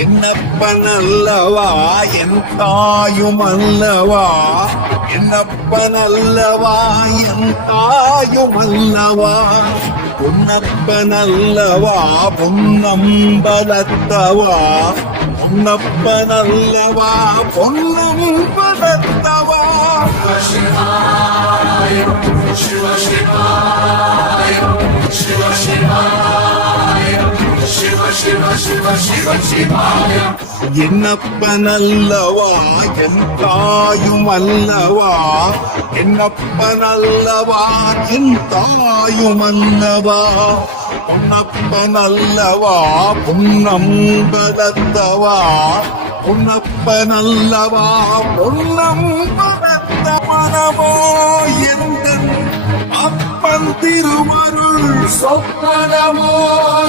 என்னப்பனல்லவா என் தாயுமல்லவா, என்னப்பனல்லவா என் தாயுமல்லவா, பொன்னப்பனல்லவா பொன்னம்பலத்தவா, பொன்னப்பனல்லவா பொன்னம்பலத்தவா. என்னப்பனல்லவா என் தாயுமல்லவா, என்னப்பனல்லவா என் தாயுமல்லவா, பொன்னப்பனல்லவா பொன்னம்பலத்தவா, பொன்னப்பனல்லவா பொன்னம்பலத்தவனமோ எந்தன் அப்பன் திருவருள் சொப்பனமோ.